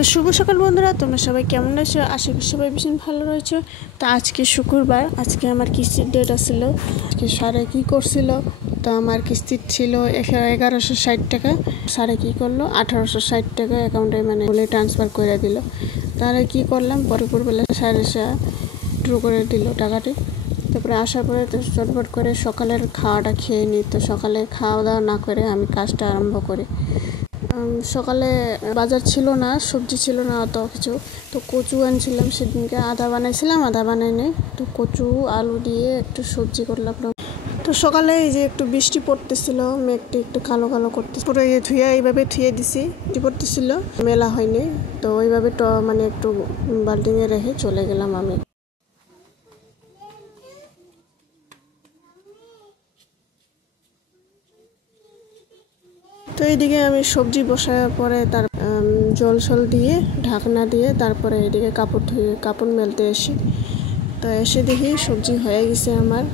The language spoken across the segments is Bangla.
তো শুভ সকাল বন্ধুরা, তোমরা সবাই কেমন আছো? আশা করি সবাই ভীষণ ভালো রয়েছো। তো আজকে শুক্রবার, আজকে আমার কিস্তির ডেট আসছিল। আজকে স্যারে কী করছিল, তো আমার কিস্তির ছিল 1160 টাকা। স্যারে কী করলো, 1860 টাকা অ্যাকাউন্টে বলে ট্রান্সফার করে দিল। তাহলে কী করলাম, পরবেলা স্যার এসে ড্র করে দিল টাকাটি। তারপরে আসার পরে তো চটপট করে সকালের খাওয়াটা খেয়ে নিই। তো সকালে খাওয়া দাওয়া না করে আমি কাজটা আরম্ভ করি। সকালে বাজার ছিল না, সবজি ছিল না অত কিছু। তো কচু আনছিলাম, সেদিনকে আদা বানাইছিলাম, আদা বানাই নেই। তো কচু আলু দিয়ে একটু সবজি করলাম। তো সকালে এই যে একটু বৃষ্টি পড়তেছিল, মেঘটি একটু কালো কালো করতে, পুরো এইভাবে ধুয়ে দিছি। বৃষ্টি পড়তেছিল, মেলা হয়নি। তো ওইভাবে একটু বাল্টিংয়ে রেখে চলে গেলাম আমি। তো এইদিকে আমি সবজি বসার পরে তার জল দিয়ে ঢাকনা দিয়ে তারপরে এইদিকে কাপড় মেলতে এসি। তো এসে দেখি সবজি হয়ে গেছে আমার।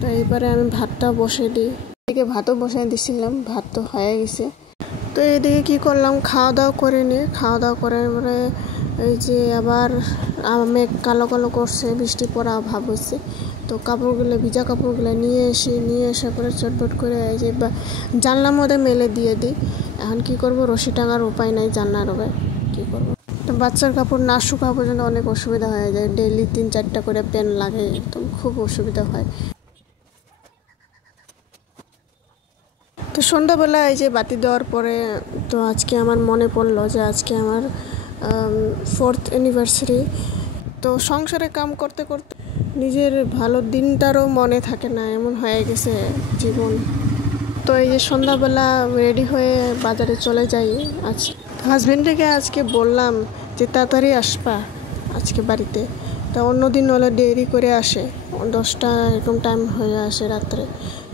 তো এইবারে আমি ভাতটা বসিয়ে দিই। এদিকে ভাতও বসিয়ে দিছিলাম, ভাত তো হয়ে গেছে। তো এইদিকে কী করলাম, খাওয়া দাওয়া করে নিয়ে করার পরে এই যে আবার মেঘ কালো কালো করছে, বৃষ্টি পড়া ভাব হচ্ছে। তো ভিজা কাপড়গুলো নিয়ে এসে পরে চটপট করে এই যে জানলার মধ্যে মেলে দিয়ে দিই। এখন কি করব, রশি টাঙার উপায় নাই জানলার হবে, কী করবো। তো বাচ্চার কাপড় না শুকা পর্যন্ত অনেক অসুবিধা হয়ে যায়। ডেইলি 3-4টা করে পেন লাগে, একদম খুব অসুবিধা হয়। তো সন্ধ্যাবেলা এই যে বাতি দেওয়ার পরে তো আজকে আমার মনে পড়লো যে আজকে আমার 4th অ্যানিভার্সারি। তো সংসারে কাম করতে করতে নিজের ভালো দিনটারও মনে থাকে না, এমন হয়ে গেছে জীবন। তো এই যে সন্ধ্যাবেলা রেডি হয়ে বাজারে চলে যাই। হাজব্যান্ডকে আজকে বললাম যে তাড়াতাড়ি আসবা আজকে বাড়িতে। তা অন্যদিন হলে দেরি করে আসে, 10টা এরকম টাইম হয়ে আসে রাত্রে।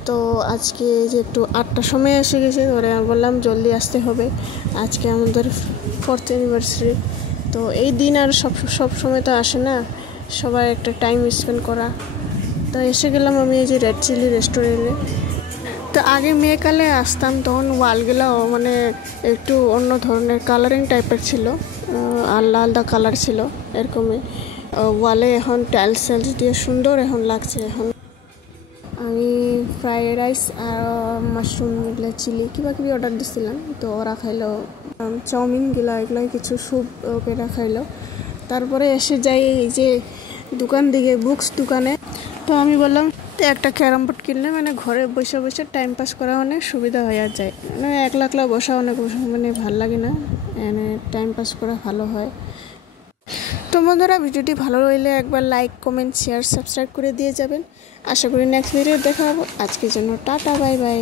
তো আজকে যে একটু 8টার সময় এসে গেছে, ধরে আমি বললাম জলদি আসতে হবে, আজকে আমাদের 4th অ্যানিভার্সারি। তো এই দিন আর সব সময় তো আসে না, সবার একটা টাইম স্পেন্ড করা। তো এসে গেলাম আমি এই যে রেড চিলি রেস্টুরেন্টে। তো আগে মেয়েকালে আসতাম, তখন ওয়ালগুলো একটু অন্য ধরনের কালারিং টাইপের ছিল, আলাদা আলাদা কালার ছিল এরকমই। ওয়ালে এখন টাইলস দিয়ে সুন্দর এখন লাগছে। এখন আমি ফ্রাইড রাইস আর মাশরুমগুলো চিলি কিবাকিবি অর্ডার দিছিলাম। তো ওরা খাইলো চাউমিনগুলো, এগুলো কিছু স্যুপ ওরা খাইলো। তারপরে এসে যাই এই যে বুকস দোকানে। তো আমি বললাম একটা ক্যারাম বোর্ড কিনলে ঘরে বসে বসে টাইম পাস করা অনেক সুবিধা হয়ে যায়। একলা বসা অনেক ভালো লাগে না, টাইম পাস করা ভালো হয়। তো বন্ধুরা, ভিডিওটি ভালো লাগলে একবার লাইক, কমেন্ট, শেয়ার, সাবস্ক্রাইব করে দিয়ে যাবেন। আশা করি নেক্সট ভিডিও দেখা হবে। আজকের জন্য টাটা, বাই বাই।